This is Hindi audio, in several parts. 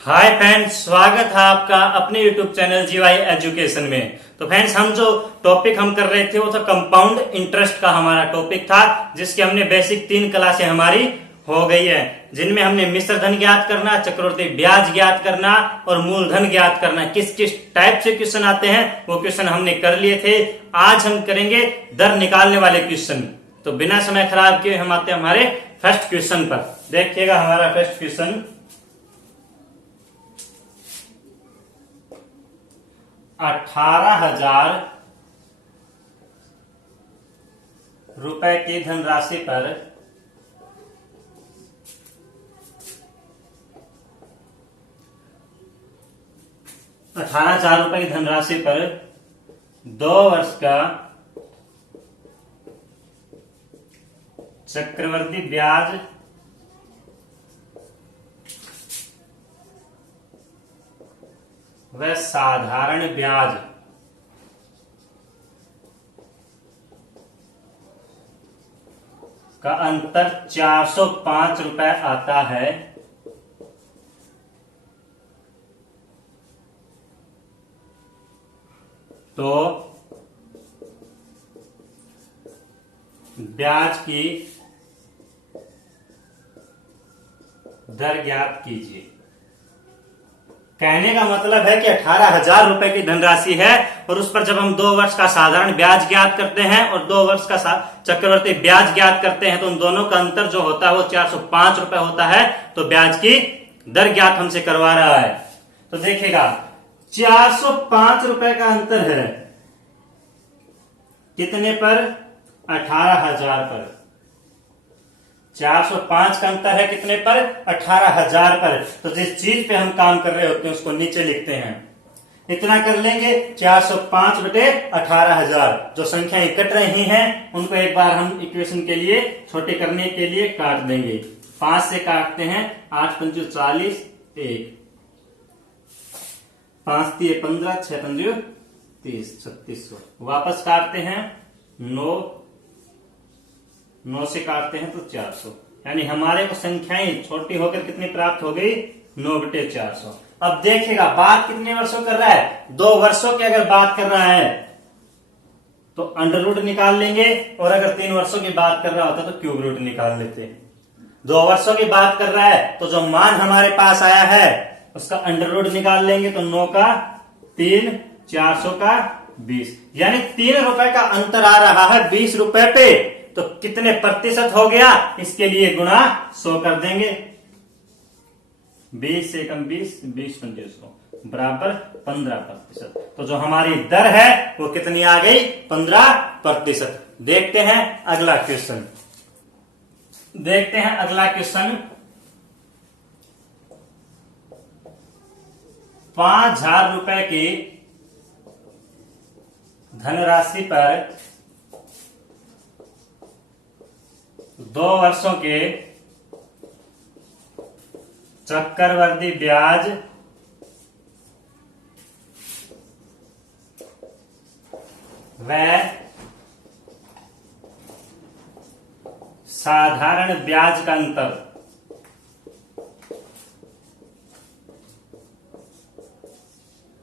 हाय फ्रेंड्स, स्वागत है आपका अपने यूट्यूब चैनल जीवाई एजुकेशन में। तो फ्रेंड्स, हम जो टॉपिक हम कर रहे थे वो था कंपाउंड इंटरेस्ट का हमारा टॉपिक था, जिसके हमने बेसिक 3 क्लासें हमारी हो गई है, जिनमें हमने मिश्र धन ज्ञात करना, चक्रवृद्धि ब्याज ज्ञात करना और मूलधन ज्ञात करना। किस किस टाइप से क्वेश्चन आते हैं वो क्वेश्चन हमने कर लिए थे। आज हम करेंगे दर निकालने वाले क्वेश्चन। तो बिना समय खराब किए हम आते हैं हमारे फर्स्ट क्वेश्चन पर। देखिएगा हमारा फर्स्ट क्वेश्चन, 18,000 रुपए की धनराशि पर 18,000 रुपए की धनराशि पर 2 वर्ष का चक्रवृद्धि ब्याज व साधारण ब्याज का अंतर 405 रुपए आता है, तो ब्याज की दर ज्ञात कीजिए। कहने का मतलब है कि 18,000 रुपए की धनराशि है और उस पर जब हम 2 वर्ष का साधारण ब्याज ज्ञात करते हैं और 2 वर्ष का चक्रवृद्धि ब्याज ज्ञात करते हैं, तो उन दोनों का अंतर जो होता है वो 405 रुपए होता है। तो ब्याज की दर ज्ञात हमसे करवा रहा है। तो देखिएगा 405 रुपए का अंतर है, कितने पर? 18,000 पर। 405 का अंतर है कितने पर? 18,000 पर। तो जिस चीज पे हम काम कर रहे होते हैं उसको नीचे लिखते हैं। इतना कर लेंगे, 405 बटे 18,000। जो संख्याएं कट रही हैं उनको एक बार हम इक्वेशन के लिए छोटे करने के लिए काट देंगे। 5 से काटते हैं, 8 पंचू 40, 1 5 3 15, 6 पंचू 30, 3600। वापस काटते हैं, 9 से काटते हैं तो 400। यानी हमारे को संख्याएं छोटी होकर कितनी प्राप्त हो गई? 9 बटे 400। अब देखिएगा बात कितने वर्षों कर रहा है? 2 वर्षों की अगर बात कर रहा है तो अंडर रूट निकाल लेंगे, और अगर 3 वर्षों की बात कर रहा होता तो क्यूब रूट निकाल लेते। 2 वर्षों की बात कर रहा है तो जो मान हमारे पास आया है उसका अंडर रूट निकाल लेंगे, तो 9 का 3, 400 का 20। यानी 3 रुपए का अंतर आ रहा है 20 रुपए पे। तो कितने प्रतिशत हो गया? इसके लिए गुणा 100 कर देंगे। 20 से कम 20, 20 25 बराबर 15%। तो जो हमारी दर है वो कितनी आ गई? 15%। देखते हैं अगला क्वेश्चन। 5,000 रुपए की धनराशि पर 2 वर्षों के चक्रवृद्धि ब्याज व साधारण ब्याज का अंतर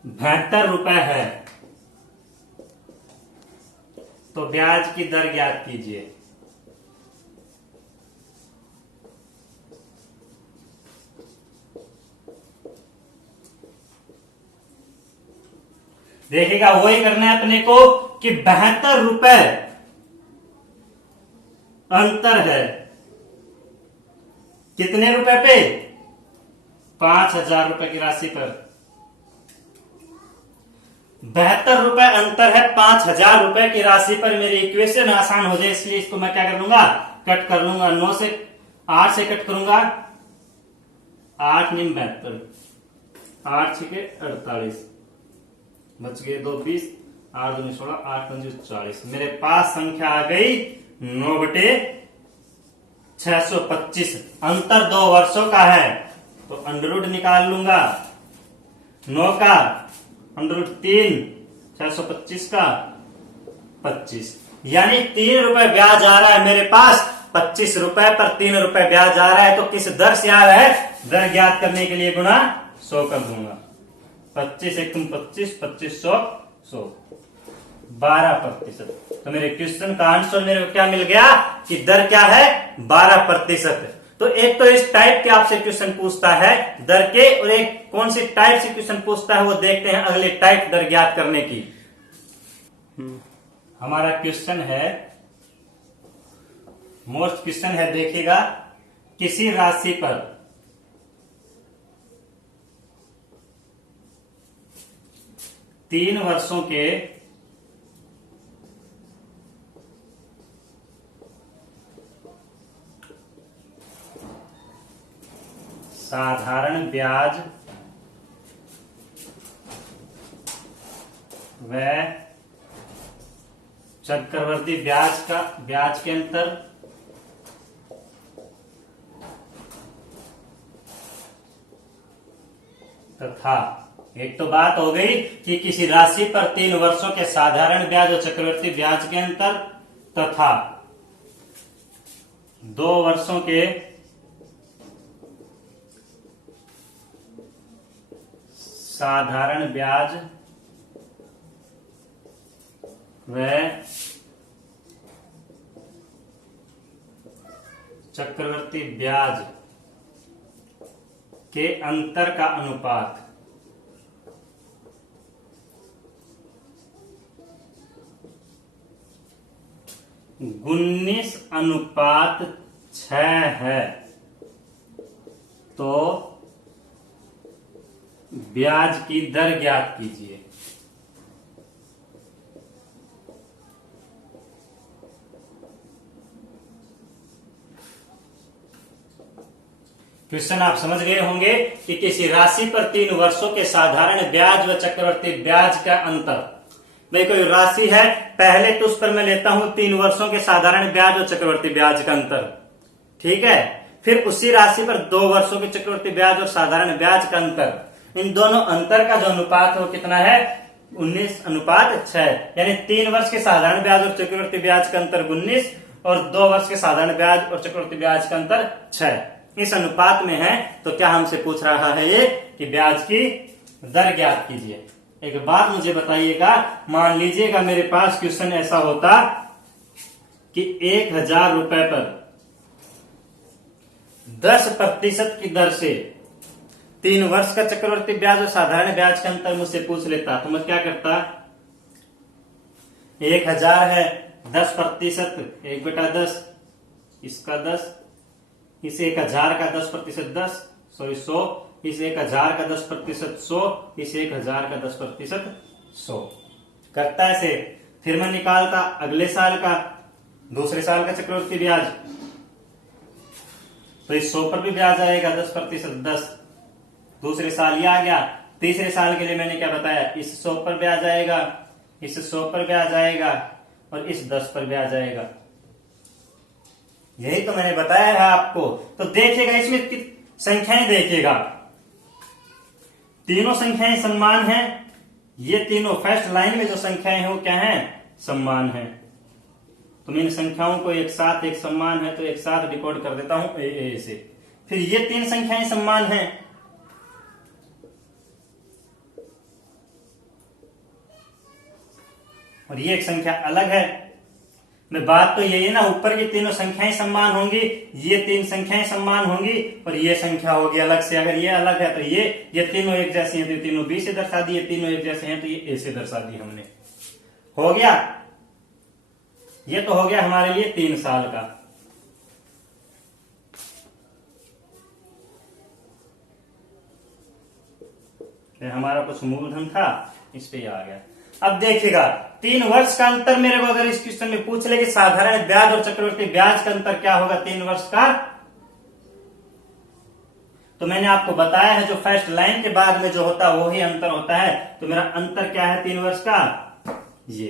72 रुपए है, तो ब्याज की दर ज्ञात कीजिए। देखिएगा वही करना है अपने को कि 72 रुपए अंतर है, कितने रुपए पे? 5,000 रुपए की राशि पर 72 रुपए अंतर है 5,000 रुपए की राशि पर। मेरी इक्वेशन आसान हो जाए इसलिए इसको मैं क्या कर लूंगा? कट कर लूंगा। 9 से 8 से कट करूंगा, 8 निम 72, 8 6 48, बच गए 2 20, 8 2 16, 8 5 40। मेरे पास संख्या आ गई 9 बटे 625। अंतर 2 वर्षों का है तो अंडर रूट निकाल लूंगा। 9 का अंडर रूट 3, 625 का 25, यानी 3 रुपए ब्याज आ रहा है मेरे पास। 25 रुपए पर 3 रुपए ब्याज आ रहा है, तो किस दर से आ रहा है? दर ज्ञात करने के लिए गुणा 100 कर दूंगा। 25 एक 25, 2500 100, 12%। तो मेरे क्वेश्चन का आंसर मेरे को क्या मिल गया कि दर क्या है 12%। तो एक तो इस टाइप के आपसे क्वेश्चन पूछता है दर के, और एक कौन सी टाइप से क्वेश्चन पूछता है वो देखते हैं अगले टाइप दर ज्ञात करने की। हमारा क्वेश्चन है, मोस्ट क्वेश्चन है, देखिएगा, किसी राशि पर तीन वर्षों के साधारण ब्याज व चक्रवर्ती ब्याज के अंतर तथा, एक तो बात हो गई कि किसी राशि पर 3 वर्षों के साधारण ब्याज और चक्रवर्ती ब्याज के अंतर तथा 2 वर्षों के साधारण ब्याज व चक्रवर्ती ब्याज के अंतर का अनुपात। उन्नीस अनुपात 6 है, तो ब्याज की दर ज्ञात कीजिए। क्वेश्चन आप समझ गए होंगे कि किसी राशि पर 3 वर्षों के साधारण ब्याज व चक्रवर्ती ब्याज का अंतर। भाई कोई राशि है, पहले तो उस पर मैं लेता हूं 3 वर्षों के साधारण ब्याज और चक्रवर्ती ब्याज का अंतर, ठीक है। फिर उसी राशि पर 2 वर्षों के चक्रवर्ती ब्याज और साधारण ब्याज का अंतर। इन दोनों अंतर का जो अनुपात है वो कितना है 19 अनुपात 6, यानी 3 वर्ष के साधारण ब्याज और चक्रवर्ती ब्याज का अंतर 19 और 2 वर्ष के साधारण ब्याज और चक्रवर्ती ब्याज का अंतर 6 इस अनुपात में है। तो क्या हमसे पूछ रहा है ये कि ब्याज की दर ज्ञात कीजिए। एक बात मुझे बताइएगा, मान लीजिएगा मेरे पास क्वेश्चन ऐसा होता कि 1000 रुपए पर 10% की दर से 3 वर्ष का चक्रवर्ती ब्याज और साधारण ब्याज का अंतर मुझसे पूछ लेता, तो मैं क्या करता, 1000 है, 10%, 1/10, इसका 10, इस 1000 का 10% 10, सॉरी 100, इस 1000 का 10% 100, इस 1000 का 10% 100 करता ऐसे। फिर मैं निकालता अगले साल का, दूसरे साल का चक्रवर्ती ब्याज, तो इस 100 पर भी ब्याज आएगा 10% 10, दूसरे साल ये आ गया। तीसरे साल के लिए मैंने क्या बताया, इस 100 पर ब्याज आएगा, इस 100 पर ब्याज आएगा और इस 10 पर ब्याज आएगा। यही तो मैंने बताया है आपको। तो देखिएगा इसमें संख्याएं, देखिएगा तीनों संख्याएं समान हैं। ये तीनों फर्स्ट लाइन में जो संख्याएं हैं वो क्या हैं, समान हैं। तो मैं इन संख्याओं को एक साथ, एक समान है तो एक साथ डिकोड कर देता हूं ए से। फिर ये 3 संख्याएं समान हैं, और ये एक संख्या अलग है। मैं बात तो यही है ना, ऊपर की तीनों संख्याएं समान होंगी, ये 3 संख्याएं समान होंगी और ये संख्या होगी अलग से। अगर ये अलग है तो ये तीनों एक जैसी हैं तो ये तीनों बी से दर्शा दी, ये तीनों एक जैसे हैं तो ये ए से दर्शा दी हमने। हो गया, ये तो हो गया हमारे लिए 3 साल का। हमारा कुछ मूलधन था, इस पे आ गया। अब देखिएगा 3 वर्ष का अंतर मेरे को अगर इस क्वेश्चन में पूछ ले कि साधारण ब्याज और चक्रवर्ती ब्याज का अंतर क्या होगा 3 वर्ष का, तो मैंने आपको बताया है जो फर्स्ट लाइन के बाद में जो होता है वो ही अंतर होता है। तो मेरा अंतर क्या है 3 वर्ष का, ये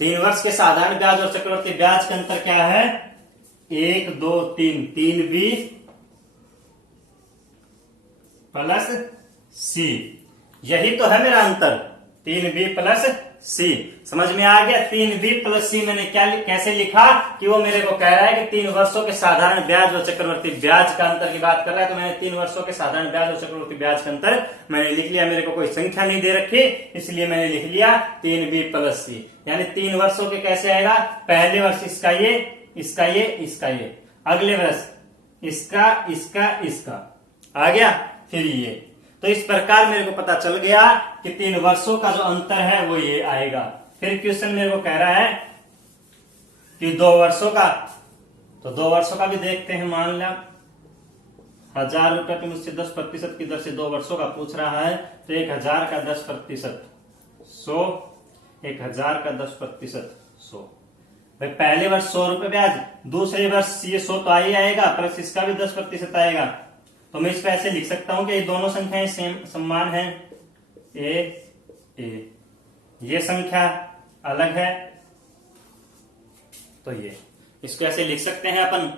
3 वर्ष के साधारण ब्याज और चक्रवर्ती ब्याज का अंतर क्या है 1 2 3, 3B प्लस C, यही तो है मेरा अंतर 3B प्लस सी। समझ में आ गया। 3b प्लस सी मैंने क्या कैसे लिखा कि वो मेरे को कह रहा है कि 3 वर्षों के साधारण ब्याज और चक्रवर्ती ब्याज का अंतर की बात कर रहा है, तो मैंने 3 वर्षों के साधारण ब्याज और चक्रवर्ती ब्याज का अंतर मैंने लिख लिया। मेरे को कोई संख्या नहीं दे रखी, इसलिए मैंने लिख लिया 3b प्लस सी। यानी 3 वर्षों के कैसे आएगा, पहले वर्ष इसका ये, इसका ये, इसका ये, अगले वर्ष इसका, इसका, इसका आ गया, फिर ये। तो इस प्रकार मेरे को पता चल गया कि 3 वर्षों का जो अंतर है वो ये आएगा। फिर क्वेश्चन मेरे को कह रहा है कि 2 वर्षों का, तो 2 वर्षों का भी देखते हैं। मान लिया 1000 रुपए पे मुझसे 10% की दर से 2 वर्षों का पूछ रहा है, तो 1000 का 10% 100, 1000 का 10% 100। भाई पहले वर्ष 100 रुपए ब्याज, दूसरे वर्ष ये 100 तो आ ही आएगा, प्लस इसका भी 10% आएगा। तो मैं इसको ऐसे लिख सकता हूं कि ये दोनों संख्याएं सेम समान हैं, ए ये संख्या अलग है, तो ये इसको ऐसे लिख सकते हैं अपन।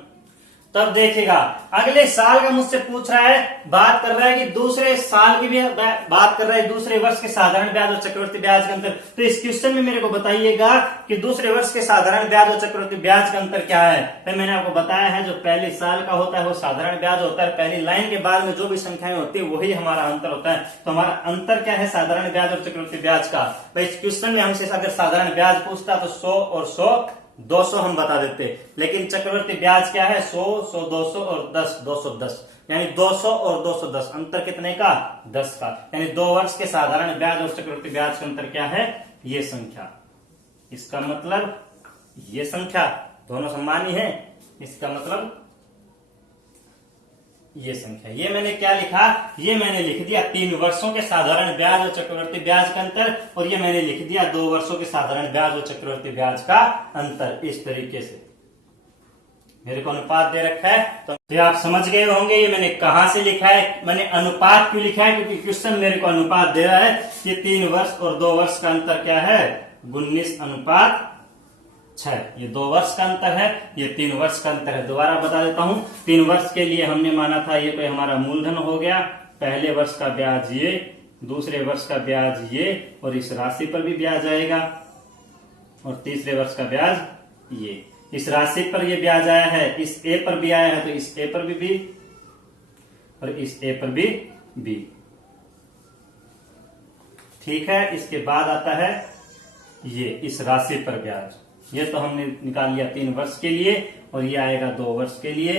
तब देखिएगा अगले साल का मुझसे पूछ रहा है, बात कर रहा है कि दूसरे साल की भी बात कर रहा है, दूसरे वर्ष के साधारण ब्याज और चक्रवर्ती ब्याज का अंतर। तो इस क्वेश्चन में मेरे को बताइएगा कि दूसरे वर्ष के साधारण ब्याज और चक्रवर्ती ब्याज का अंतर क्या है। तो मैंने आपको बताया है जो पहले साल का होता है वो साधारण ब्याज होता है, पहली लाइन के बाद में जो भी संख्याएं होती है वही हमारा अंतर होता है। तो हमारा अंतर क्या है, साधारण ब्याज और चक्रवर्ती ब्याज का। तो इस क्वेश्चन में हमसे अगर साधारण ब्याज पूछता तो 100 और 100 200 हम बता देते, लेकिन चक्रवर्ती ब्याज क्या है, 100, 100, 200 और 10, 210, यानी 200 और 210 अंतर कितने का, 10 का। यानी 2 वर्ष के साधारण ब्याज और चक्रवर्ती ब्याज का अंतर क्या है, ये संख्या। इसका मतलब ये संख्या दोनों समान ही है, इसका मतलब ये संख्या। ये मैंने क्या लिखा, ये मैंने लिख दिया 3 वर्षों के साधारण ब्याज और चक्रवर्ती ब्याज का अंतर, और ये मैंने लिख दिया 2 वर्षों के साधारण ब्याज और चक्रवर्ती ब्याज का अंतर। इस तरीके से मेरे को अनुपात दे रखा है, तो आप समझ गए होंगे ये मैंने कहां से लिखा है। मैंने अनुपात क्यों लिखा है, क्योंकि क्वेश्चन मेरे को अनुपात दे रहा है कि 3 वर्ष और 2 वर्ष का अंतर क्या है, 19:6। ये 2 वर्ष का अंतर है, ये 3 वर्ष का अंतर है। दोबारा बता देता हूं, 3 वर्ष के लिए हमने माना था ये कोई हमारा मूलधन हो गया, पहले वर्ष का ब्याज ये, दूसरे वर्ष का ब्याज ये, और इस राशि पर भी ब्याज आएगा, और तीसरे वर्ष का ब्याज ये। इस राशि पर ये ब्याज आया है, इस ए पर भी आया है, तो इस ए पर भी बी, और इस ए पर भी बी। ठीक है। इसके बाद आता है ये इस राशि पर ब्याज, ये तो हमने निकाल लिया 3 वर्ष के लिए, और ये आएगा 2 वर्ष के लिए।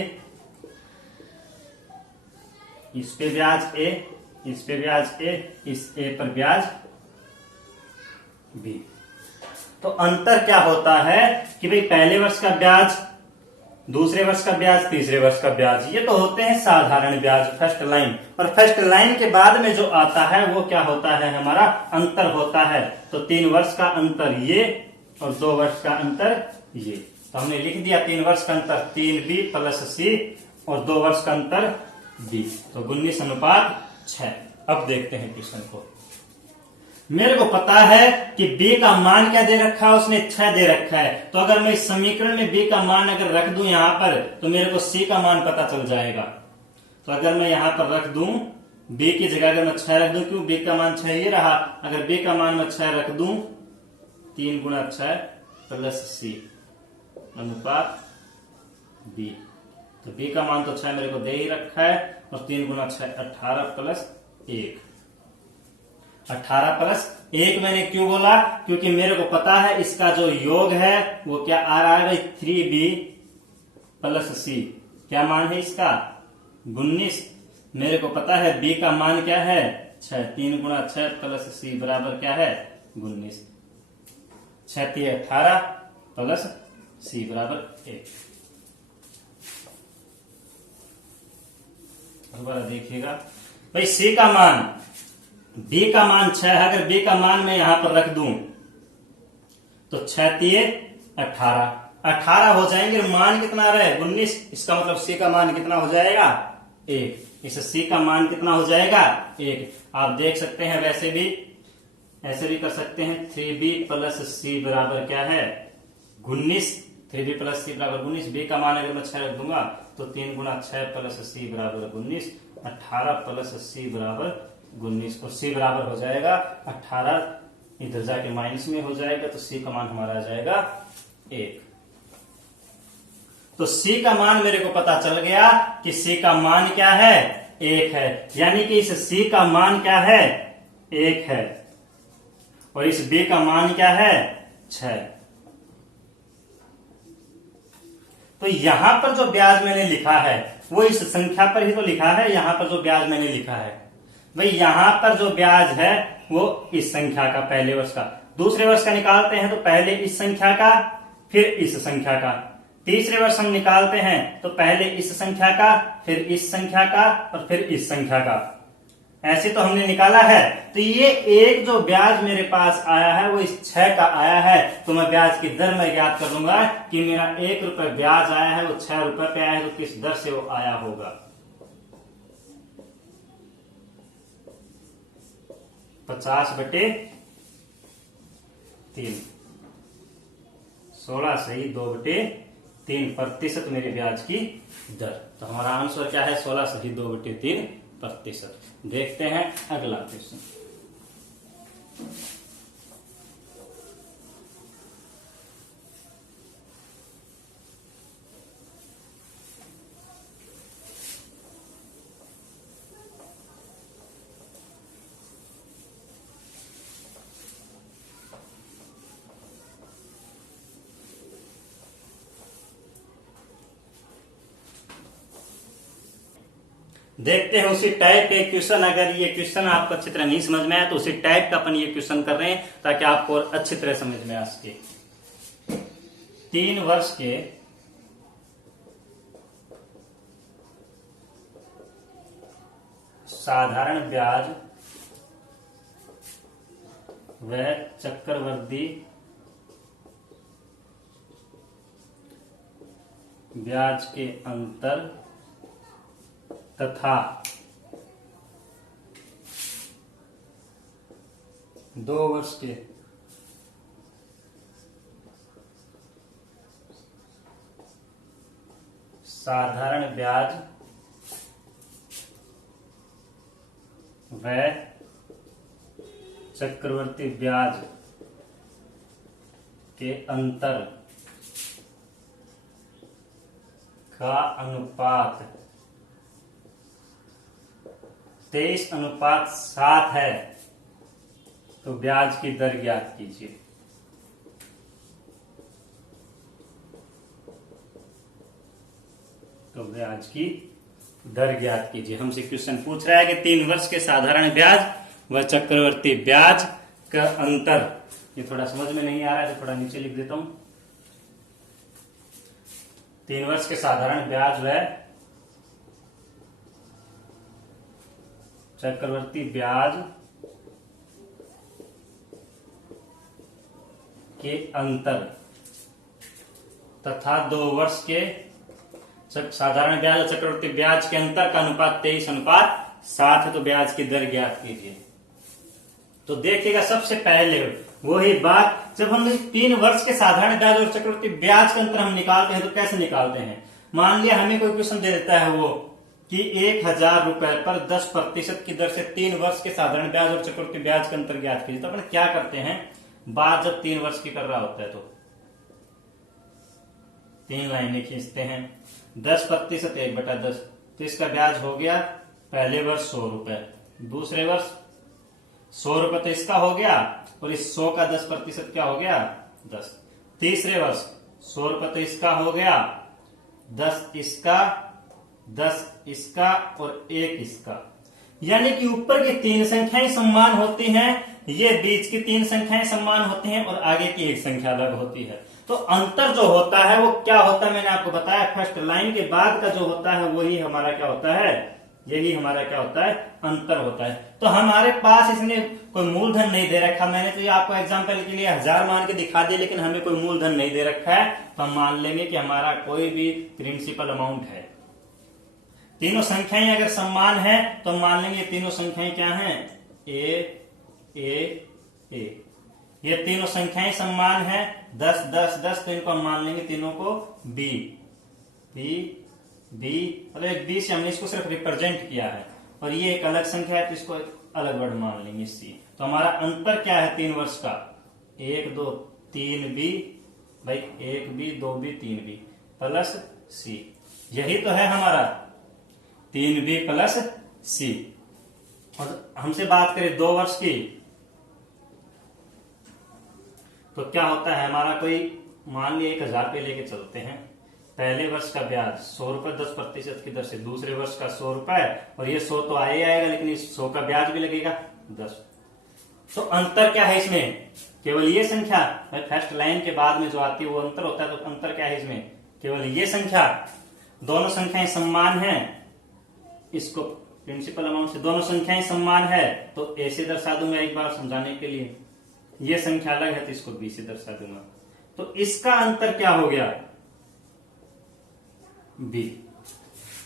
इस पे ब्याज ए, इस पे ब्याज ए, इस ए पर ब्याज बी। तो अंतर क्या होता है कि भाई पहले वर्ष का ब्याज, दूसरे वर्ष का ब्याज, तीसरे वर्ष का ब्याज, ये तो होते हैं साधारण ब्याज, फर्स्ट लाइन। और फर्स्ट लाइन के बाद में जो आता है वो क्या होता है, हमारा अंतर होता है। तो 3 वर्ष का अंतर ये, और 2 वर्ष का अंतर ये। तो हमने लिख दिया 3 वर्ष का अंतर 3b प्लस सी, और 2 वर्ष का अंतर b, तो 19:6। अब देखते हैं क्वेश्चन को। मेरे को पता है कि b का मान क्या दे रखा है, उसने 6 दे रखा है। तो अगर मैं इस समीकरण में b का मान अगर रख दूं यहां पर, तो मेरे को c का मान पता चल जाएगा। तो अगर मैं यहां पर रख दूं b की जगह, अगर मैं 6 रख दूं, क्यों b का मान 6 ही रहा, अगर b का मान मैं 6 रख दूं, 3 × 6 प्लस सी अनुपात b, तो b का मान तो 6 मेरे को दे ही रखा है, और 3 × 6 18 प्लस 1, 18 प्लस 1 मैंने क्यों बोला, क्योंकि मेरे को पता है इसका जो योग है वो क्या आ रहा है भाई, 3b प्लस सी। क्या मान है इसका, 19। मेरे को पता है b का मान क्या है, 6, 3 × 6 प्लस सी बराबर क्या है, 19। 6 × 18 प्लस सी बराबर 1। दोबारा देखिएगा भाई, सी का मान, b का मान 6 है, अगर b का मान मैं यहां पर रख दूं तो 6 × 18 हो जाएंगे, मान कितना रहे, 19। इसका मतलब c का मान कितना हो जाएगा, 1। इस c का मान कितना हो जाएगा, 1। आप देख सकते हैं, वैसे भी ऐसे भी कर सकते हैं, 3b प्लस सी बराबर क्या है, 19। 3b प्लस सी बराबर 19। b का मान अगर मैं 6 रख दूंगा तो 3 × 6 प्लस सी बराबर 19, 18 प्लस सी बराबर 19, और सी बराबर हो जाएगा 18 इधर जाके माइनस में हो जाएगा, तो सी का मान हमारा आ जाएगा 1। तो सी का मान मेरे को पता चल गया कि सी का मान क्या है, 1 है। यानी कि इस सी का मान क्या है, 1 है, और इस बी का मान क्या है, 6। तो यहां पर जो ब्याज मैंने लिखा है वो इस संख्या पर ही तो लिखा है। यहां पर जो ब्याज मैंने लिखा है भाई, यहां पर जो ब्याज है वो इस संख्या का, पहले वर्ष का। दूसरे वर्ष का निकालते हैं तो पहले इस संख्या का, फिर इस संख्या का। तीसरे वर्ष हम निकालते हैं तो पहले इस संख्या का, फिर इस संख्या का, और फिर इस संख्या का। ऐसे तो हमने निकाला है। तो ये एक जो ब्याज मेरे पास आया है वो इस 6 का आया है। तो मैं ब्याज की दर में ज्ञात कर लूंगा कि मेरा 1 रुपए ब्याज आया है, वो 6 रुपए पे आया है, तो किस दर से वो आया होगा। 50/3, 16 सही 2/3% मेरी ब्याज की दर। तो हमारा आंसर क्या है, 16 सही 2/3%। देखते हैं अगला क्वेश्चन। देखते हैं उसी टाइप के क्वेश्चन। अगर ये क्वेश्चन आपको अच्छी तरह नहीं समझ में आया तो उसी टाइप का अपन ये क्वेश्चन कर रहे हैं ताकि आपको और अच्छी तरह समझ में आ सके। 3 वर्ष के साधारण ब्याज व चक्रवृद्धि ब्याज के अंतर तथा 2 वर्ष के साधारण ब्याज व चक्रवृद्धि ब्याज के अंतर का अनुपात 23:7 है, तो ब्याज की दर ज्ञात कीजिए। तो ब्याज की दर ज्ञात कीजिए। हमसे क्वेश्चन पूछ रहा है कि 3 वर्ष के साधारण ब्याज व चक्रवर्ती ब्याज का अंतर। ये थोड़ा समझ में नहीं आ रहा है तो थोड़ा नीचे लिख देता हूं। 3 वर्ष के साधारण ब्याज व चक्रवर्ती ब्याज के अंतर तथा 2 वर्ष के साधारण ब्याज और चक्रवर्ती ब्याज के अंतर का अनुपात 23:7 है, तो ब्याज की दर ज्ञात कीजिए। तो देखिएगा सबसे पहले वही बात, जब हम 3 वर्ष के साधारण ब्याज और चक्रवर्ती ब्याज के अंतर हम निकालते हैं तो कैसे निकालते हैं। मान लिया हमें कोई क्वेश्चन दे देता है वो कि 1000 रुपए पर 10% की दर से 3 वर्ष के साधारण ब्याज और चक्रवर्ती ब्याज का अंतर ज्ञात कीजिए। तो अपन क्या करते हैं, बात जब 3 वर्ष की कर रहा होता है तो 3 लाइनें खींचते हैं। 10% 1/10, तो इसका ब्याज हो गया पहले वर्ष 100 रुपए, दूसरे वर्ष 100 रुपए तो इसका हो गया, और इस 100 का 10% क्या हो गया 10। तीसरे वर्ष 100 रुपए तो इसका हो गया, 10 इसका, 10 इसका और 1 इसका। यानी कि ऊपर की 3 संख्याएं समान होती हैं, ये बीच की 3 संख्याएं समान होती हैं और आगे की 1 संख्या अलग होती है। तो अंतर जो होता है वो क्या होता है, मैंने आपको बताया फर्स्ट लाइन के बाद का जो होता है वही हमारा क्या होता है, यही हमारा क्या होता है, अंतर होता है। तो हमारे पास इसने कोई मूलधन नहीं दे रखा, मैंने तो ये आपको एग्जांपल के लिए 1000 मान के दिखा दिया, लेकिन हमें कोई मूलधन नहीं दे रखा है, तो हम मान लेंगे कि हमारा कोई भी प्रिंसिपल अमाउंट है। तीनों संख्याएं अगर समान है तो मान लेंगे तीनों संख्याएं क्या हैं, ए। ये तीनों संख्याएं समान है, 10 10 10, तो इनको हम मान लेंगे तीनों को बी। मतलब बी से हमने इसको सिर्फ रिप्रेजेंट किया है, और ये एक अलग संख्या है तो इसको एक अलग वर्ड मान लेंगे सी। तो हमारा अंतर क्या है 3 वर्ष का, 1 2 3 बी भाई, 1 बी 2 बी 3 बी प्लस सी, यही तो है हमारा 3 बी प्लस सी। और हमसे बात करें 2 वर्ष की, तो क्या होता है हमारा, कोई मान लिया 1000 रुपये लेके चलते हैं, पहले वर्ष का ब्याज 100 रुपए 10% की दर से, दूसरे वर्ष का 100 रुपए, और ये 100 तो आएगा लेकिन इस 100 का ब्याज भी लगेगा 10। तो अंतर क्या है इसमें, केवल ये संख्या, भाई फर्स्ट लाइन के बाद में जो आती है वो अंतर होता है, तो अंतर क्या है इसमें, केवल ये संख्या। दोनों संख्याएं समान हैं, इसको प्रिंसिपल अमाउंट से दोनों संख्याएं समान है तो ऐसे दर्शा दूंगा एक बार समझाने के लिए, ये संख्या अलग है तो इसको बी से दर्शा दूंगा। तो इसका अंतर क्या हो गया, बी,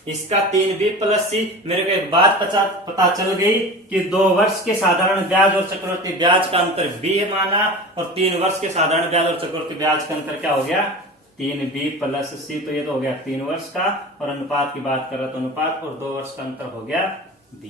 इसका 3b प्लस सी। मेरे को एक बात पता चल गई कि 2 वर्ष के साधारण ब्याज और चक्रवृद्धि ब्याज का अंतर b माना, और 3 वर्ष के साधारण ब्याज और चक्रवृद्धि ब्याज का अंतर क्या हो गया, 3b प्लस सी। तो ये तो हो गया 3 वर्ष का, और अनुपात की बात कर रहा तो अनुपात, और 2 वर्ष का अंतर हो गया b।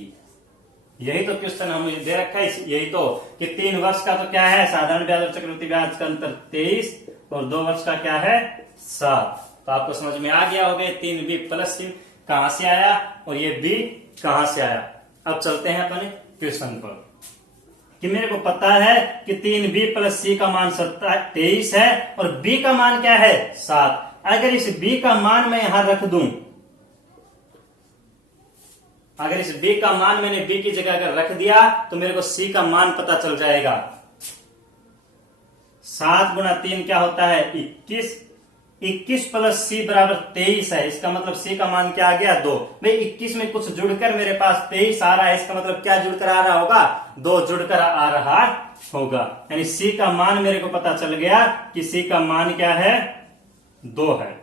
यही तो क्वेश्चन हमें दे रखा है, यही तो कि 3 वर्ष का तो क्या है साधारण ब्याज और चक्रवृद्धि ब्याज का अंतर 23, और 2 वर्ष का क्या है 7। तो आपको समझ में आ गया होगा 3b प्लस सी कहां से आया और ये b कहां से आया। अब चलते हैं अपने क्वेश्चन पर, कि मेरे को पता है कि 3b प्लस सी का मान 23 है और b का मान क्या है 7। अगर इस b का मान मैं यहां रख दूं, अगर इस b का मान मैंने b की जगह अगर रख दिया तो मेरे को c का मान पता चल जाएगा। 7 गुणा 3 क्या होता है 21, 21 प्लस सी बराबर 23 है, इसका मतलब सी का मान क्या आ गया 2। भाई 21 में कुछ जुड़कर मेरे पास 23 आ रहा है, इसका मतलब क्या जुड़कर आ रहा होगा 2 जुड़कर आ रहा होगा, यानी सी का मान मेरे को पता चल गया कि सी का मान क्या है 2 है।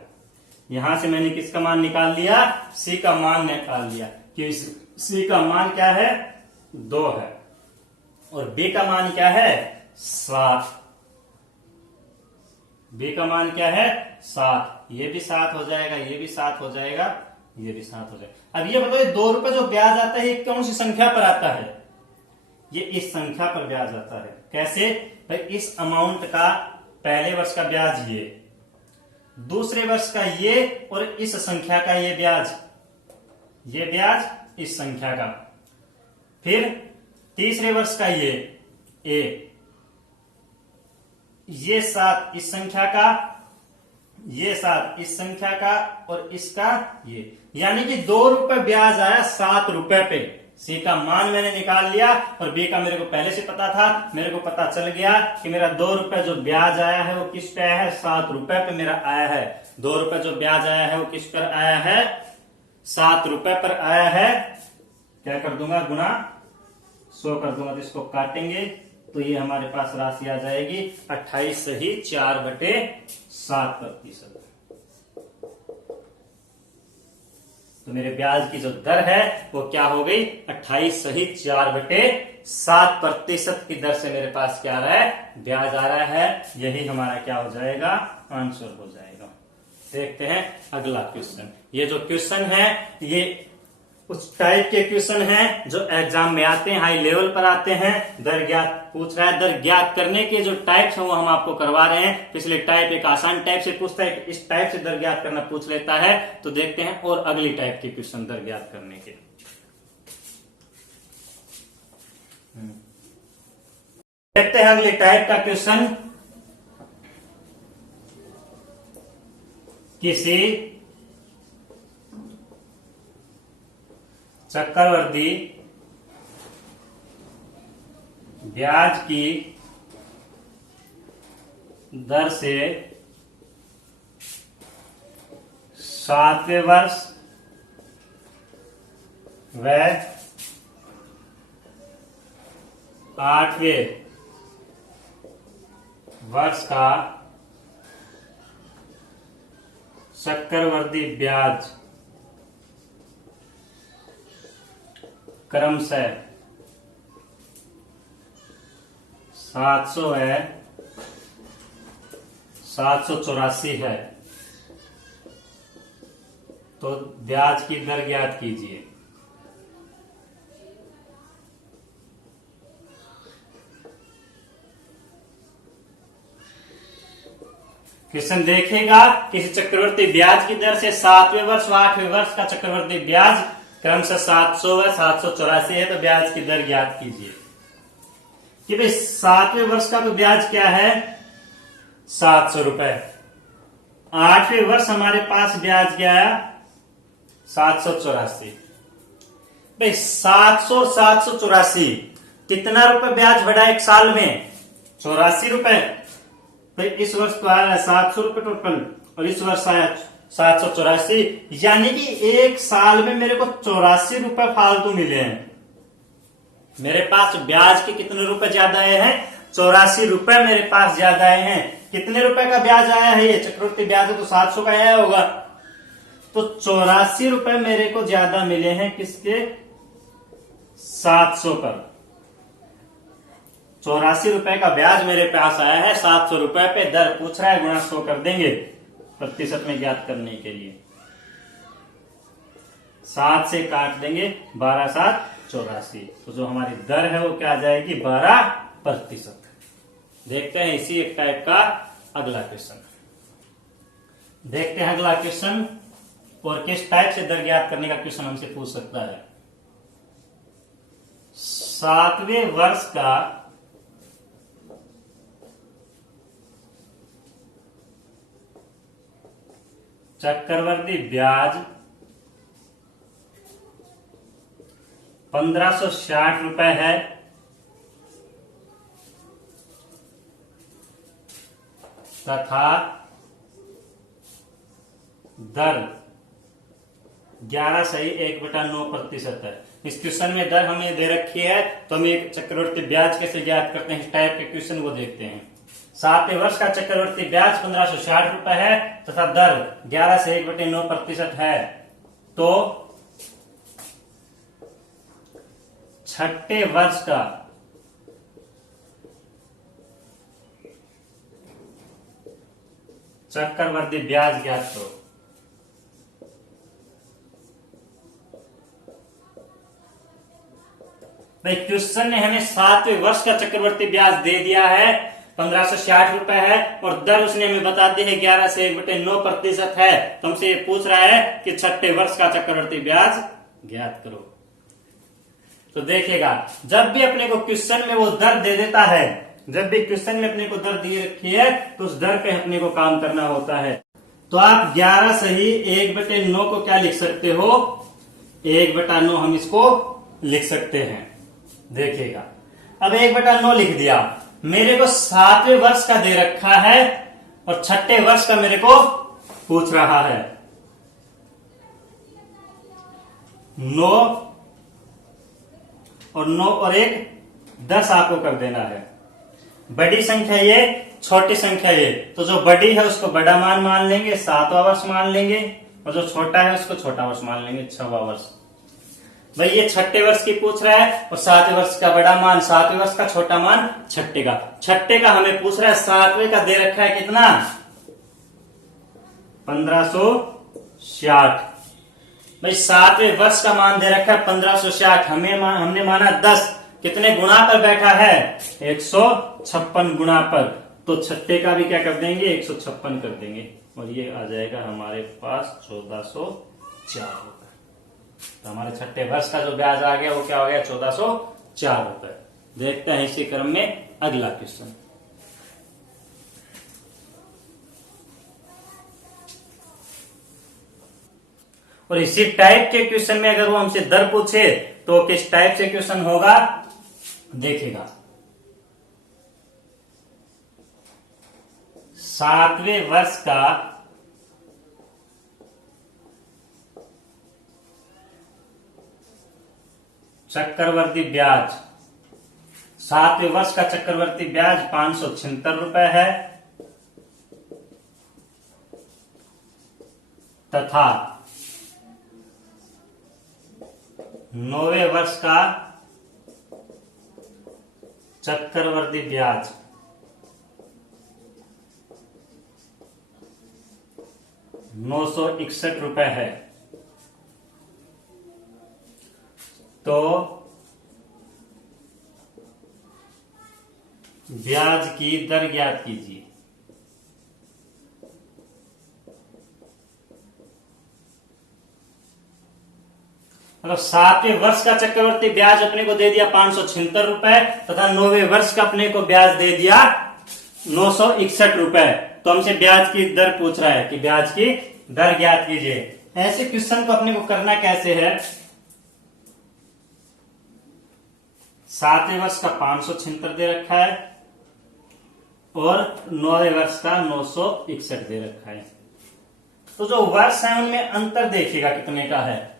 यहां से मैंने किसका मान निकाल लिया, सी का मान निकाल लिया कि सी का मान क्या है 2 है, और बी का मान क्या है 7। बी का मान क्या है 7, ये भी 7 हो जाएगा, ये भी 7 हो जाएगा, ये भी 7 हो जाएगा। अब ये बताओ 2 रुपए जो ब्याज आता है ये कौन सी संख्या पर आता है, ये इस संख्या पर ब्याज आता है। कैसे, भाई इस अमाउंट का पहले वर्ष का ब्याज ये, दूसरे वर्ष का ये, और इस संख्या का ये ब्याज इस संख्या का, फिर तीसरे वर्ष का ये 7 इस संख्या का, ये 7 इस संख्या का, और इसका ये, यानी कि 2 रुपए ब्याज आया 7 रुपए पे। सी का मान मैंने निकाल लिया और बी का मेरे को पहले से पता था, मेरे को पता चल गया कि मेरा 2 रुपए जो ब्याज आया है वो किस पे आया है 7 रुपए पे मेरा आया है। 2 रुपए जो ब्याज आया है वो किस पर आया है 7 रुपए पर आया है। क्या कर दूंगा गुना 100 कर दूंगा, तो इसको काटेंगे तो ये हमारे पास राशि आ जाएगी 28 सही 4/7%। तो मेरे ब्याज की जो दर है वो क्या हो गई 28 सही 4/7% की दर से मेरे पास क्या आ रहा है ब्याज आ रहा है। यही हमारा क्या हो जाएगा आंसर हो जाएगा। देखते हैं अगला क्वेश्चन। ये जो क्वेश्चन है ये उस टाइप के क्वेश्चन हैं जो एग्जाम में आते हैं, हाई लेवल पर आते हैं। दर ज्ञात पूछ रहा है, दर ज्ञात करने के जो टाइप्स हैं वो हम आपको करवा रहे हैं। पिछले टाइप एक आसान टाइप से पूछता है, इस टाइप से दर ज्ञात करना पूछ लेता है। तो देखते हैं और अगली टाइप के क्वेश्चन दर ज्ञात करने के। देखते हैं अगली टाइप का क्वेश्चन। किसी चक्रवर्ती ब्याज की दर से 7वें वर्ष व 8वें वर्ष का चक्रवर्ती ब्याज क्रमशः 700 है, 784 है, तो ब्याज की दर ज्ञात कीजिए। क्वेश्चन देखेगा किसी चक्रवर्ती ब्याज की दर से 7वें वर्ष व 8वें वर्ष का चक्रवर्ती ब्याज क्रमशः 700 व 784 है, तो ब्याज की दर ज्ञात कीजिए। कि भाई 7वें वर्ष का तो ब्याज क्या है 700 रुपए, 8वें वर्ष हमारे पास ब्याज क्या है 784। भाई 700 और 784 कितना रुपए ब्याज बढ़ा एक साल में 84 रुपए। तो इस वर्ष तो आया 700 रुपए टोटल और इस वर्ष आया 784, यानी कि एक साल में मेरे को 84 रुपए फालतू मिले हैं। मेरे पास ब्याज के कितने रुपए ज्यादा आए हैं 84 रुपए मेरे पास ज्यादा आए हैं। कितने रुपए का ब्याज आया है ये चक्रवृद्धि ब्याज है तो 700 का आया होगा, तो 84 रुपए मेरे को ज्यादा मिले हैं किसके 700 पर। 84 रुपए का ब्याज मेरे पास आया है 700 रुपए पे, दर पूछ रहा है गुणा 100 कर देंगे प्रतिशत में ज्ञात करने के लिए। 7 से काट देंगे 12 7 84, तो जो हमारी दर है वो क्या आ जाएगी 12%। देखते हैं इसी एक टाइप का अगला क्वेश्चन। देखते हैं अगला क्वेश्चन और किस टाइप से दर ज्ञात करने का क्वेश्चन हमसे पूछ सकता है। 7वें वर्ष का चक्रवर्ती ब्याज 1560 रुपए है तथा दर 11.1/9% है। इस क्वेश्चन में दर हमें दे रखी है तो हम एक चक्रवर्ती ब्याज कैसे ज्ञात करते हैं इस टाइप के क्वेश्चन वो देखते हैं। 7वें वर्ष का चक्रवर्ती ब्याज 1560 रुपए है तथा दर 11.1/9% है, तो छठे वर्ष का चक्रवर्ती ब्याज ज्ञात करो। भाई क्वेश्चन ने हमें 7वें वर्ष का चक्रवर्ती ब्याज दे दिया है 1560 रुपए है और दर उसने हमें बता दी है 11.1/9% है, तो हमसे ये पूछ रहा है कि छठे वर्ष का चक्रवर्ती ब्याज ज्ञात करो। तो देखिएगा जब भी अपने को क्वेश्चन में वो दर दे देता है, जब भी क्वेश्चन में अपने को दर दी रखी है तो उस दर पे अपने को काम करना होता है। तो आप 11 सही 1/9 को क्या लिख सकते हो 1/9 हम इसको लिख सकते हैं। देखिएगा अब 1/9 लिख दिया, मेरे को 7वें वर्ष का दे रखा है और छठे वर्ष का मेरे को पूछ रहा है। 9 और 9 और 1 10 आपको कर देना है। बड़ी संख्या ये छोटी संख्या ये, तो जो बड़ी है उसको बड़ा मान मान लेंगे 7वां वर्ष मान लेंगे और जो छोटा है उसको छोटा वर्ष मान लेंगे 6वां वर्ष। भाई ये छठे वर्ष की पूछ रहा है और 7वें वर्ष का बड़ा मान 7वें वर्ष का छोटा मान छठे का। छठे का हमें पूछ रहा है 7वें का दे रखा है कितना 1560। भाई 7वें वर्ष का मान दे रखा है 1560, हमने माना 10, कितने गुणा पर बैठा है 156 गुणा पर, तो छठे का भी क्या कर देंगे 156 कर देंगे और ये आ जाएगा हमारे पास 1404 रुपए। तो हमारे छठे वर्ष का जो ब्याज आ गया वो क्या हो गया 1404 रुपए। देखते हैं इसी क्रम में अगला क्वेश्चन। और इसी टाइप के क्वेश्चन में अगर वो हमसे दर पूछे तो किस टाइप से क्वेश्चन होगा देखिएगा। 7वें वर्ष का चक्रवर्ती ब्याज, 7वें वर्ष का चक्रवर्ती ब्याज 576 रुपए है तथा 9वें वर्ष का चक्रवर्ती ब्याज 961 रुपए है, तो ब्याज की दर ज्ञात कीजिए। मतलब 7वें वर्ष का चक्रवर्ती ब्याज अपने को दे दिया 576 रुपए तथा 9वें वर्ष का अपने को ब्याज दे दिया 961 रुपए। तो हमसे ब्याज की दर पूछ रहा है कि ब्याज की दर ज्ञात कीजिए। ऐसे क्वेश्चन को अपने को करना कैसे है, 7वें वर्ष का 576 दे रखा है और 9वें वर्ष का 961 दे रखा है। तो जो वर्ष है उनमें अंतर देखिएगा कितने का है।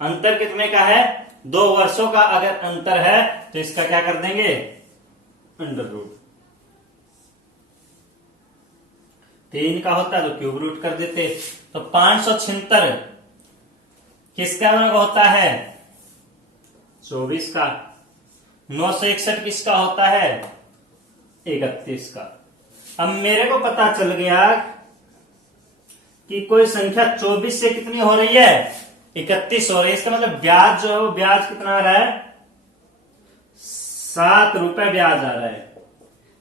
अंतर कितने का है, 2 वर्षों का अगर अंतर है तो इसका क्या कर देंगे, अंडर रूट। 3 का होता है तो क्यूब रूट कर देते। तो 576 किसका होता है, 24 का। 961 किसका होता है, 31 का। अब मेरे को पता चल गया कि कोई संख्या 24 से कितनी हो रही है, 31 हो रही है। इसका मतलब ब्याज जो है ब्याज कितना आ रहा है, 7 रुपए ब्याज आ रहा है।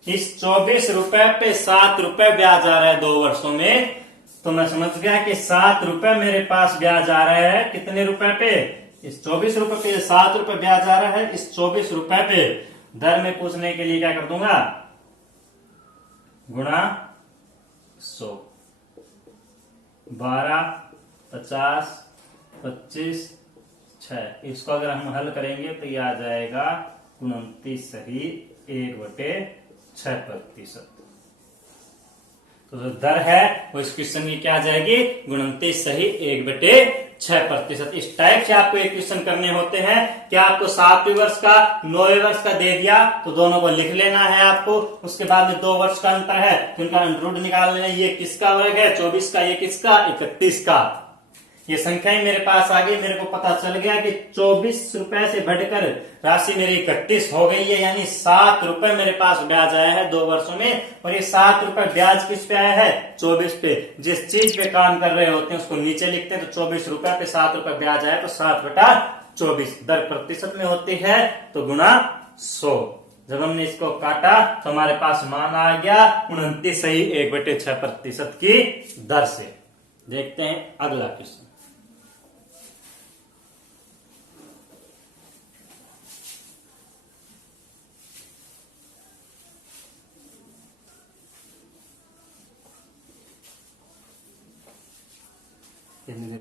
इस 24 रुपए पे 7 रुपए ब्याज आ रहा है 2 वर्षों में। तो मैं समझ गया कि 7 रुपए मेरे पास ब्याज आ रहा है। कितने रुपए पे, इस 24 रुपए पे 7 रुपए ब्याज आ रहा है। इस 24 रुपए पे दर में पूछने के लिए क्या कर दूंगा, गुणा 100। 12, 50, 25, 6। इसको अगर हम हल करेंगे तो ये आ जाएगा 29 सही 1/6%। तो जो दर है वो इस क्वेश्चन की क्या आ जाएगी, 29 सही 1/6%। इस टाइप से आपको एक क्वेश्चन करने होते हैं कि आपको 7वें वर्ष का 9वें वर्ष का दे दिया तो दोनों को लिख लेना है आपको। उसके बाद में 2 वर्ष का अंतर है तो उनका रूट निकाल लेना। ये किसका वर्ग है, 24 का, ये किसका, 31 का। ये संख्याएं मेरे पास आ गई। मेरे को पता चल गया कि 24 रुपए से बढ़कर राशि मेरी 31 हो गई है, यानी 7 रुपए मेरे पास ब्याज आया है 2 वर्षों में। और ये 7 रुपए ब्याज किस पे आया है, 24 पे। जिस चीज पे काम कर रहे होते हैं उसको नीचे लिखते हैं। तो 24 रुपए पे 7 रुपए ब्याज आया तो 7/24। दर प्रतिशत में होती है तो गुणा 100। जब हमने इसको काटा तो हमारे पास मान आ गया 29 सही 1/6% की दर से। देखते हैं अगला क्वेश्चन।